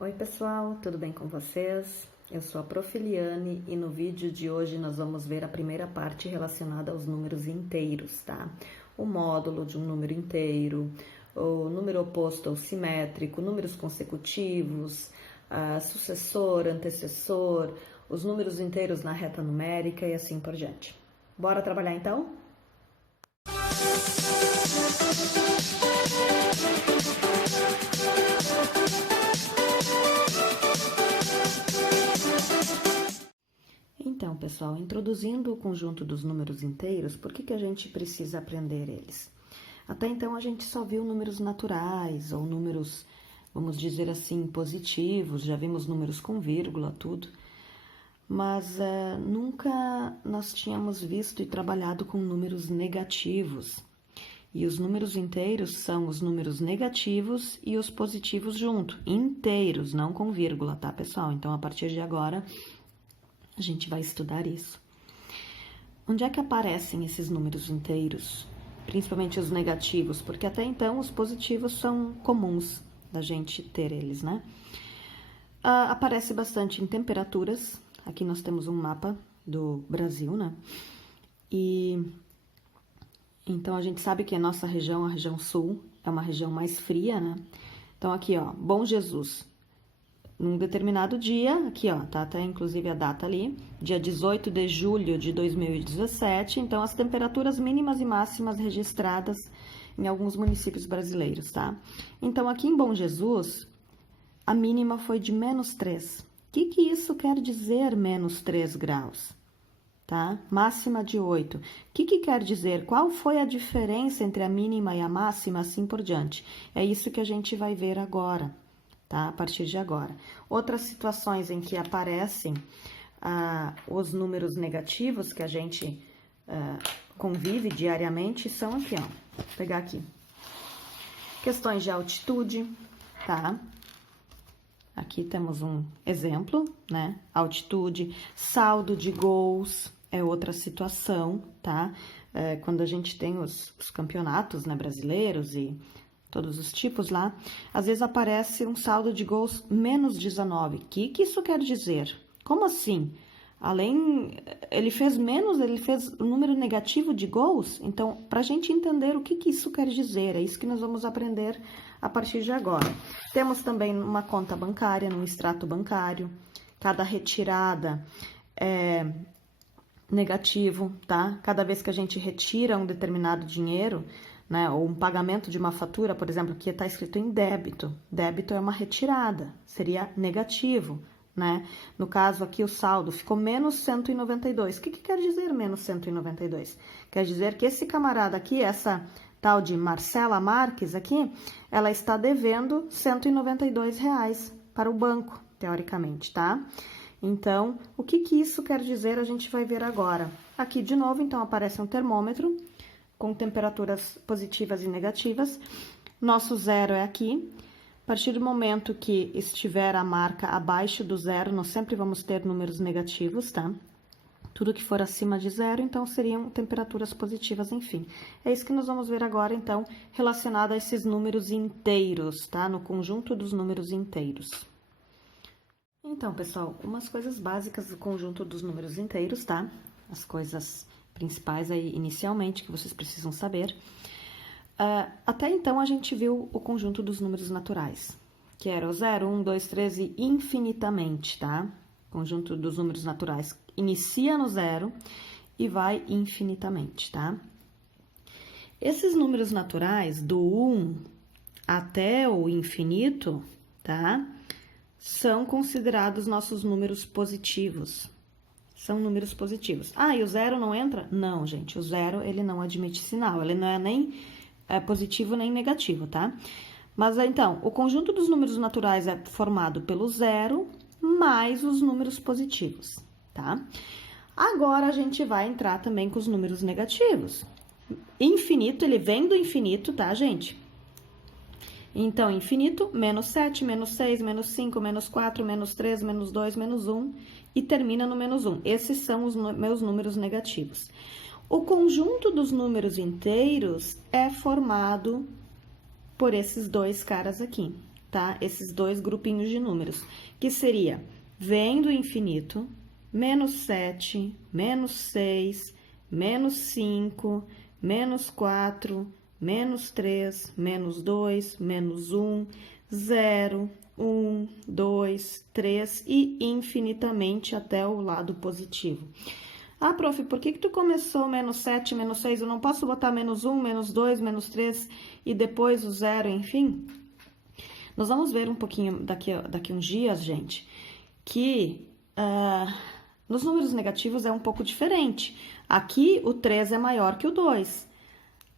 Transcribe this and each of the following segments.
Oi pessoal, tudo bem com vocês? Eu sou a Prof. Eliane e no vídeo de hoje nós vamos ver a primeira parte relacionada aos números inteiros, tá? O módulo de um número inteiro, o número oposto ou simétrico, números consecutivos, sucessor, antecessor, os números inteiros na reta numérica e assim por diante. Bora trabalhar então? Então, pessoal, introduzindo o conjunto dos números inteiros, por que a gente precisa aprender eles? Até então, a gente só viu números naturais ou números, vamos dizer assim, positivos, já vimos números com vírgula, tudo, mas nunca nós tínhamos visto e trabalhado com números negativos. E os números inteiros são os números negativos e os positivos junto, inteiros, não com vírgula, tá, pessoal? Então, a partir de agora, a gente vai estudar isso. Onde é que aparecem esses números inteiros? Principalmente os negativos, porque até então os positivos são comuns da gente ter eles, né? Aparece bastante em temperaturas. Aqui nós temos um mapa do Brasil, né? E então a gente sabe que a nossa região, a região sul, é uma região mais fria, né? Então aqui, ó, Bom Jesus. Num determinado dia, aqui ó, tá até inclusive a data ali, dia 18 de julho de 2017, então as temperaturas mínimas e máximas registradas em alguns municípios brasileiros, tá? Então aqui em Bom Jesus, a mínima foi de -3. O que isso quer dizer menos 3 graus? Tá? Máxima de 8. O que quer dizer? Qual foi a diferença entre a mínima e a máxima, assim por diante? É isso que a gente vai ver agora. Tá? A partir de agora. Outras situações em que aparecem os números negativos que a gente convive diariamente são aqui, ó. Vou pegar aqui. Questões de altitude, tá? Aqui temos um exemplo, né? Altitude, saldo de gols é outra situação, tá? Quando a gente tem os campeonatos, né, brasileiros e todos os tipos lá, às vezes aparece um saldo de gols -19. O que isso quer dizer? Como assim? Ele fez um número negativo de gols? Então, para a gente entender o que isso quer dizer, é isso que nós vamos aprender a partir de agora. Temos também uma conta bancária, num extrato bancário, cada retirada é negativo, tá? Cada vez que a gente retira um determinado dinheiro, né, ou um pagamento de uma fatura, por exemplo, que está escrito em débito. Débito é uma retirada, seria negativo, né? No caso aqui o saldo ficou -192. O que quer dizer -192? Quer dizer que esse camarada aqui, essa tal de Marcela Marques aqui, ela está devendo R$192 para o banco, teoricamente, tá? Então, o que isso quer dizer a gente vai ver agora. Aqui de novo, então, aparece um termômetro com temperaturas positivas e negativas. Nosso zero é aqui. A partir do momento que estiver a marca abaixo do zero, nós sempre vamos ter números negativos, tá? Tudo que for acima de zero, então, seriam temperaturas positivas, enfim. É isso que nós vamos ver agora, então, relacionado a esses números inteiros, tá? No conjunto dos números inteiros. Então, pessoal, umas coisas básicas do conjunto dos números inteiros, tá? As coisas principais aí, inicialmente, que vocês precisam saber. Até então, a gente viu o conjunto dos números naturais, que era o 0, 1, 2, 3 e infinitamente, tá? Conjunto dos números naturais inicia no zero e vai infinitamente, tá? Esses números naturais, do 1 até o infinito, tá? São considerados nossos números positivos. São números positivos. E o zero não entra? Não, gente, o zero, ele não admite sinal, ele não é nem positivo nem negativo, tá? Mas, então, o conjunto dos números naturais é formado pelo zero mais os números positivos, tá? Agora, a gente vai entrar também com os números negativos. Infinito, ele vem do infinito, tá, gente? Então, infinito, -7, -6, -5, -4, -3, -2, -1 e termina no -1. Esses são os meus números negativos. O conjunto dos números inteiros é formado por esses dois caras aqui. tá? Esses dois grupinhos de números, que seria vem do infinito, menos 7, menos 6, menos 5, menos 4, menos 3, menos 2, menos 1, 0, 1, 2, 3 e infinitamente até o lado positivo. Ah, prof, por que tu começou menos 7, menos 6? Eu não posso botar menos 1, menos 2, menos 3 e depois o 0, enfim? Nós vamos ver um pouquinho daqui uns dias, gente, que nos números negativos é um pouco diferente. Aqui o 3 é maior que o 2.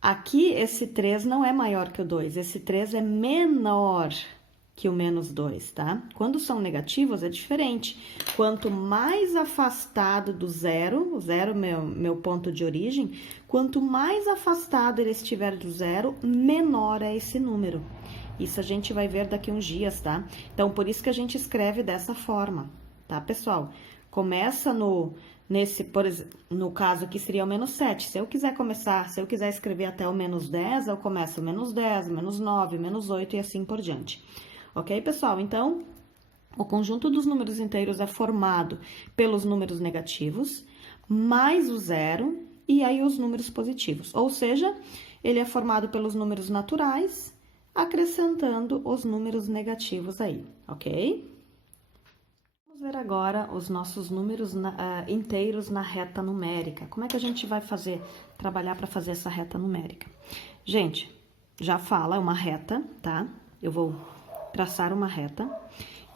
Aqui esse 3 não é maior que o 2, esse 3 é menor que o menos 2, tá? Quando são negativos é diferente. Quanto mais afastado do zero, o zero meu ponto de origem, quanto mais afastado ele estiver do zero, menor é esse número. Isso a gente vai ver daqui uns dias, tá? Então, por isso que a gente escreve dessa forma, tá, pessoal? Começa por exemplo, no caso aqui seria o menos 7. Se eu quiser escrever até o menos 10, eu começo menos 10, menos 9, menos 8 e assim por diante. Ok, pessoal? Então, o conjunto dos números inteiros é formado pelos números negativos, mais o zero, e aí os números positivos. Ou seja, ele é formado pelos números naturais, acrescentando os números negativos aí, ok? Vamos ver agora os nossos números inteiros na reta numérica. Como é que a gente vai trabalhar para fazer essa reta numérica? Gente, já fala, é uma reta, tá? Eu vou traçar uma reta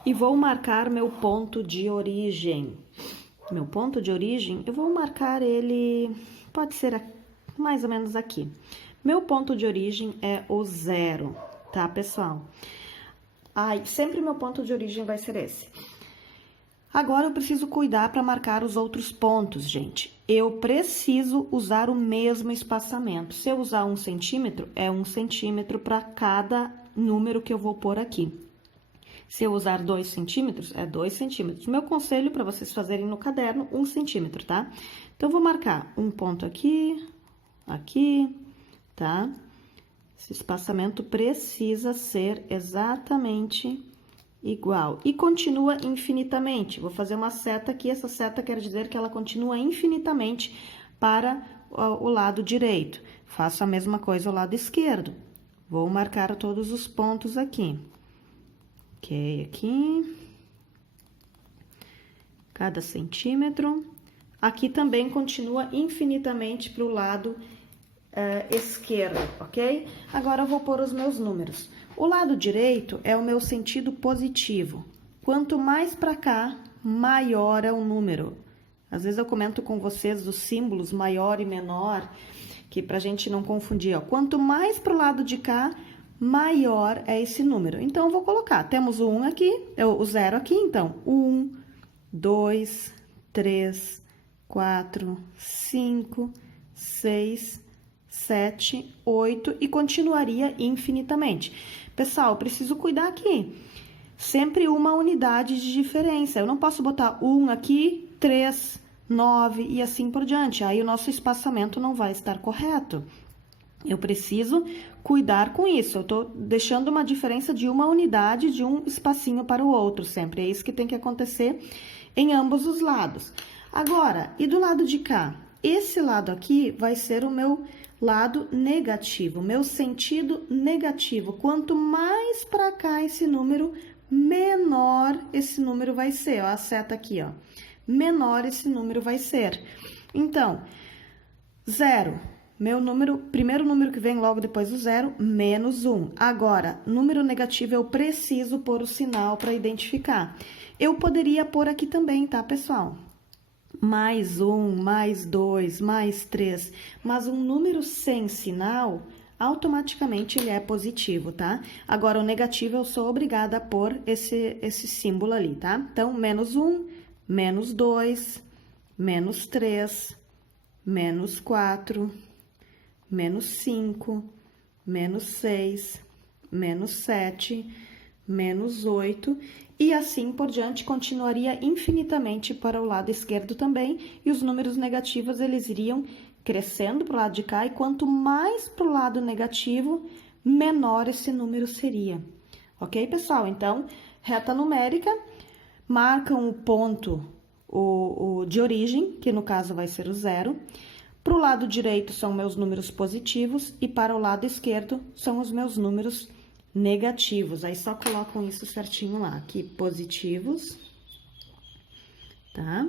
e vou marcar meu ponto de origem. Meu ponto de origem, eu vou marcar ele, pode ser mais ou menos aqui. Meu ponto de origem é o 0, tá, pessoal? Sempre meu ponto de origem vai ser esse. Agora, eu preciso cuidar para marcar os outros pontos, gente. Eu preciso usar o mesmo espaçamento. Se eu usar 1 centímetro, é 1 centímetro para cada número que eu vou pôr aqui. Se eu usar 2 centímetros, é 2 centímetros. Meu conselho para vocês fazerem no caderno, 1 centímetro, tá? Então, eu vou marcar um ponto aqui, tá? Esse espaçamento precisa ser exatamente igual. E continua infinitamente. Vou fazer uma seta aqui, essa seta quer dizer que ela continua infinitamente para o lado direito. Faço a mesma coisa ao lado esquerdo. Vou marcar todos os pontos aqui. Ok, aqui. Cada centímetro. Aqui também continua infinitamente para o lado esquerdo, ok? Agora, eu vou pôr os meus números. O lado direito é o meu sentido positivo. Quanto mais para cá, maior é o número. Às vezes eu comento com vocês dos símbolos maior e menor, que pra gente não confundir, ó. Quanto mais pro lado de cá, maior é esse número. Então, eu vou colocar, temos o 1 aqui, o 0 aqui, então, 1, 2, 3, 4, 5, 6, 7, 8 e continuaria infinitamente. Pessoal, eu preciso cuidar aqui. Sempre uma unidade de diferença. Eu não posso botar 1 aqui, 3, 9 e assim por diante. Aí o nosso espaçamento não vai estar correto. Eu preciso cuidar com isso. Eu tô deixando uma diferença de uma unidade de um espacinho para o outro sempre. É isso que tem que acontecer em ambos os lados. Agora, e do lado de cá? Esse lado aqui vai ser o meu lado negativo, meu sentido negativo. Quanto mais para cá esse número, menor esse número vai ser. Ó, a seta aqui, ó. Menor esse número vai ser. Então, 0, meu número, primeiro número que vem logo depois do 0, menos 1. Agora, número negativo eu preciso pôr o sinal para identificar. Eu poderia pôr aqui também, tá, pessoal? Mais 1, mais 2, mais 3, mas um número sem sinal, automaticamente ele é positivo, tá? Agora, o negativo eu sou obrigada a pôr esse símbolo ali, tá? Então, menos 1, menos 2, menos 3, menos 4, menos 5, menos 6, menos 7, menos 8, e assim por diante, continuaria infinitamente para o lado esquerdo também, e os números negativos, eles iriam crescendo para o lado de cá, e quanto mais para o lado negativo, menor esse número seria, Ok, pessoal? Então, reta numérica, marcam o ponto de origem, que no caso vai ser o 0. Para o lado direito são meus números positivos e para o lado esquerdo são os meus números negativos. Aí só colocam isso certinho lá, aqui positivos, tá?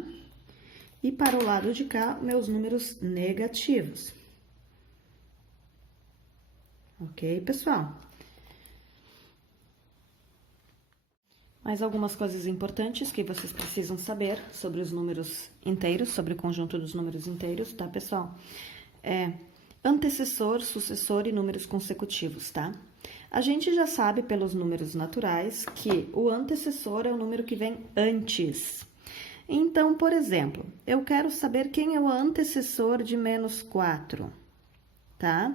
E para o lado de cá, meus números negativos. Ok, pessoal? Mais algumas coisas importantes que vocês precisam saber sobre os números inteiros, sobre o conjunto dos números inteiros, tá, pessoal? Antecessor, sucessor e números consecutivos, tá? A gente já sabe pelos números naturais que o antecessor é o número que vem antes. Então, por exemplo, eu quero saber quem é o antecessor de menos 4, tá?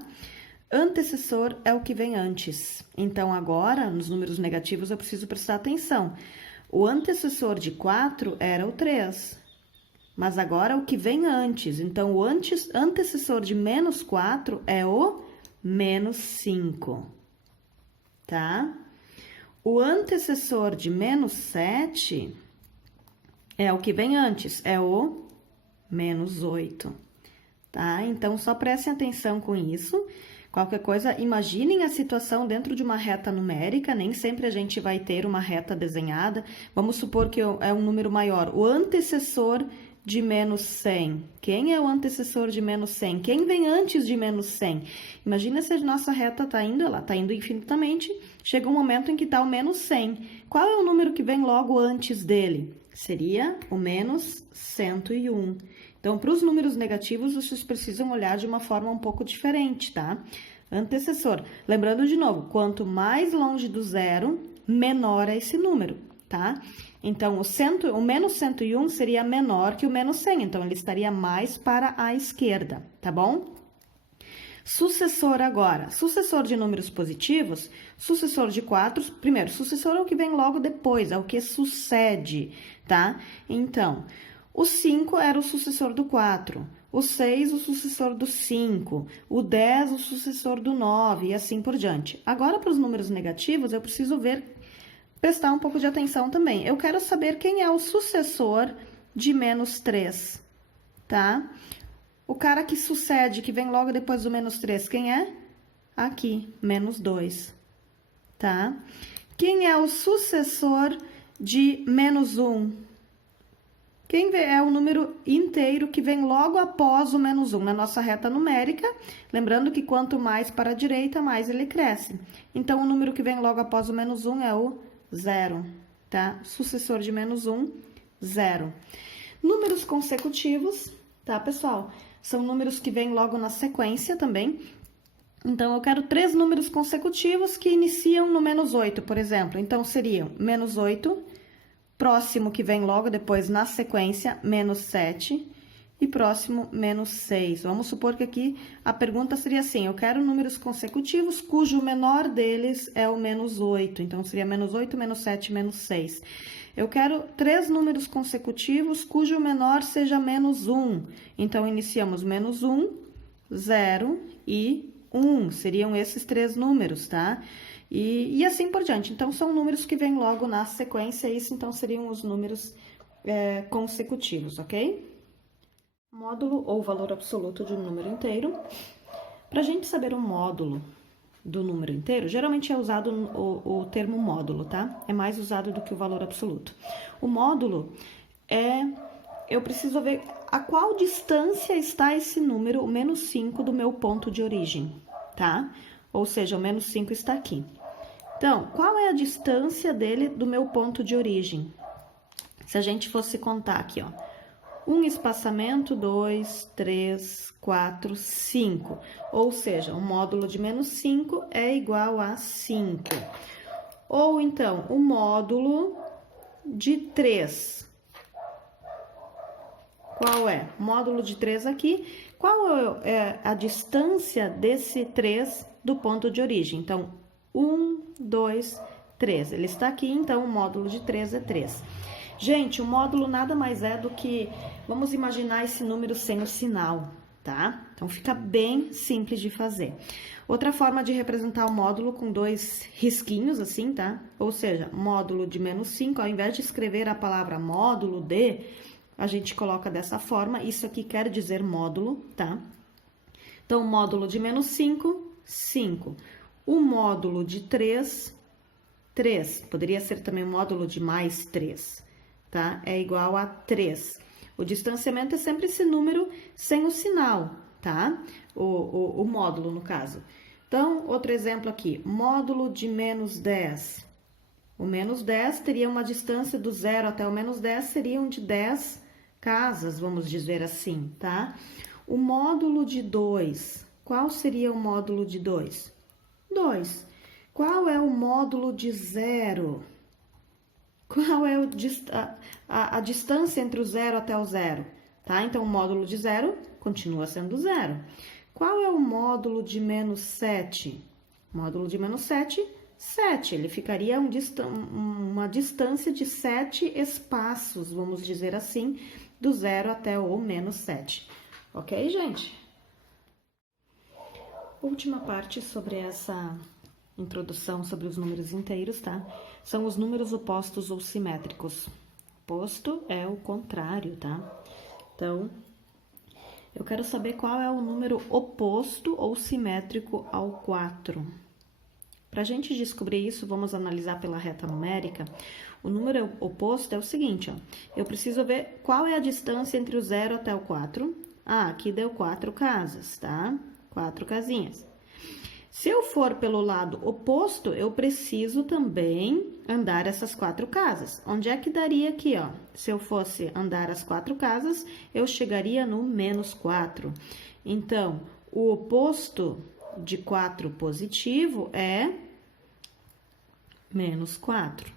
Antecessor é o que vem antes. Então, agora, nos números negativos, eu preciso prestar atenção. O antecessor de 4 era o 3, mas agora o que vem antes. Então, o antecessor de menos 4 é o menos 5, tá? O antecessor de menos 7 é o que vem antes, é o menos 8, tá? Então, só prestem atenção com isso. Qualquer coisa, imaginem a situação dentro de uma reta numérica, nem sempre a gente vai ter uma reta desenhada. Vamos supor que é um número maior. O antecessor de menos 100. Quem é o antecessor de menos 100? Quem vem antes de menos 100? Imagina se a nossa reta está indo, ela está indo infinitamente, chega um momento em que está o menos 100. Qual é o número que vem logo antes dele? Seria o menos 101. Então, para os números negativos, vocês precisam olhar de uma forma um pouco diferente, tá? Antecessor. Lembrando de novo, quanto mais longe do zero, menor é esse número, tá? Então, o menos 101 seria menor que o menos 100, então ele estaria mais para a esquerda, tá bom? Sucessor agora. Sucessor de números positivos, sucessor de 4, primeiro, sucessor é o que vem logo depois, é o que sucede, tá? Então, o 5 era o sucessor do 4, o 6 o sucessor do 5, o 10 o sucessor do 9 e assim por diante. Agora, para os números negativos, eu preciso prestar um pouco de atenção também. Eu quero saber quem é o sucessor de menos 3, tá? O cara que sucede, que vem logo depois do menos 3, quem é? Aqui, menos 2, tá? Quem é o sucessor de menos 1? Quem é o número inteiro que vem logo após o menos 1 na nossa reta numérica? Lembrando que quanto mais para a direita, mais ele cresce. Então, o número que vem logo após o menos 1 é o 0, tá? Sucessor de menos 1, 0. Números consecutivos, tá, pessoal? São números que vêm logo na sequência também. Então, eu quero 3 números consecutivos que iniciam no menos 8, por exemplo. Então, seriam menos 8... próximo que vem logo depois na sequência, menos 7, e próximo, menos 6. Vamos supor que aqui a pergunta seria assim, eu quero números consecutivos cujo menor deles é o menos 8. Então, seria menos 8, menos 7, menos 6. Eu quero 3 números consecutivos cujo menor seja menos 1. Então, iniciamos menos 1, 0 e 1. Seriam esses 3 números, tá? E assim por diante. Então, são números que vêm logo na sequência, isso então seriam os números consecutivos, ok? Módulo ou valor absoluto de um número inteiro. Para a gente saber o módulo do número inteiro, geralmente é usado o termo módulo, tá? É mais usado do que o valor absoluto. O módulo eu preciso ver a qual distância está esse número, o menos 5, do meu ponto de origem, tá? Ou seja, o menos 5 está aqui. Então, qual é a distância dele do meu ponto de origem? Se a gente fosse contar aqui, ó. 1 espaçamento, 2, 3, 4, 5. Ou seja, o módulo de menos 5 é igual a 5. Ou então, o módulo de 3. Qual é? O módulo de 3 aqui. Qual é a distância desse 3 do ponto de origem? Então, 1, 2, 3. Ele está aqui, então o módulo de 3 é 3. Gente, o módulo nada mais é do que... Vamos imaginar esse número sem o sinal, tá? Então, fica bem simples de fazer. Outra forma de representar o módulo com dois risquinhos, assim, tá? Ou seja, módulo de menos 5, ao invés de escrever a palavra módulo de, a gente coloca dessa forma. Isso aqui quer dizer módulo, tá? Então, módulo de menos 5, 5. O módulo de 3, 3. Poderia ser também o módulo de mais 3, tá? É igual a 3. O distanciamento é sempre esse número sem o sinal, tá? O módulo, no caso. Então, outro exemplo aqui, módulo de menos 10. O menos 10 teria uma distância do 0 até o menos 10, seriam de 10 casas, vamos dizer assim, tá? O módulo de 2, qual seria o módulo de 2? 2. Qual é o módulo de 0? Qual é a distância entre o 0 até o 0? Tá? Então, o módulo de 0 continua sendo 0. Qual é o módulo de menos 7? Módulo de menos 7, 7. Ele ficaria uma distância de 7 espaços, vamos dizer assim, do 0 até o menos 7. Ok, gente? Última parte sobre essa introdução sobre os números inteiros, tá? São os números opostos ou simétricos. Oposto é o contrário, tá? Então, eu quero saber qual é o número oposto ou simétrico ao 4. Para a gente descobrir isso, vamos analisar pela reta numérica. O número oposto é o seguinte, ó. Eu preciso ver qual é a distância entre o 0 até o 4. Ah, aqui deu 4 casas, tá? 4 casinhas. Se eu for pelo lado oposto, eu preciso também andar essas 4 casas. Onde é que daria aqui, ó? Se eu fosse andar as 4 casas, eu chegaria no menos 4. Então, o oposto de 4 positivo é menos 4,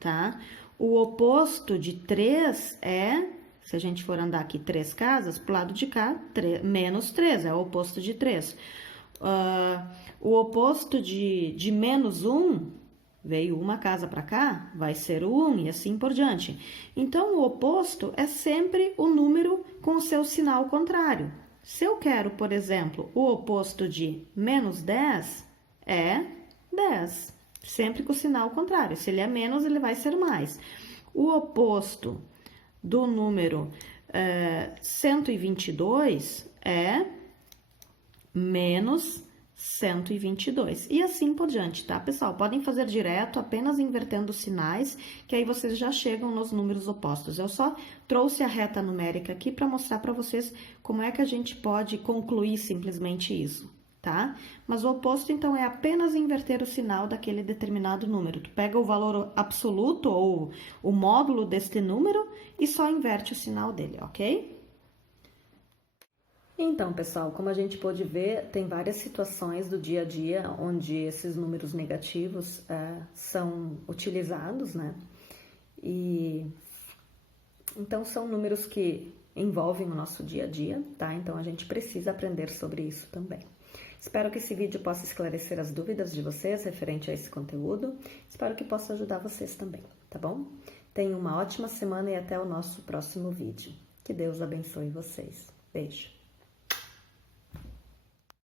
tá? O oposto de 3 é, se a gente for andar aqui 3 casas, pro lado de cá, menos 3, é o oposto de 3. O oposto de menos 1, veio uma casa para cá, vai ser o 1 e assim por diante. Então, o oposto é sempre o número com o seu sinal contrário. Se eu quero, por exemplo, o oposto de menos 10, é 10. Sempre com o sinal contrário. Se ele é menos, ele vai ser mais. O oposto do número 122 é menos 122. E assim por diante, tá, pessoal? Podem fazer direto, apenas invertendo os sinais, que aí vocês já chegam nos números opostos. Eu só trouxe a reta numérica aqui para mostrar para vocês como é que a gente pode concluir simplesmente isso, tá? Mas o oposto, então, é apenas inverter o sinal daquele determinado número. Tu pega o valor absoluto ou o módulo deste número e só inverte o sinal dele, ok? Então, pessoal, como a gente pôde ver, tem várias situações do dia a dia onde esses números negativos são utilizados, né? E então são números que envolvem o nosso dia a dia, tá? Então a gente precisa aprender sobre isso também. Espero que esse vídeo possa esclarecer as dúvidas de vocês referente a esse conteúdo. Espero que possa ajudar vocês também, tá bom? Tenham uma ótima semana e até o nosso próximo vídeo. Que Deus abençoe vocês. Beijo!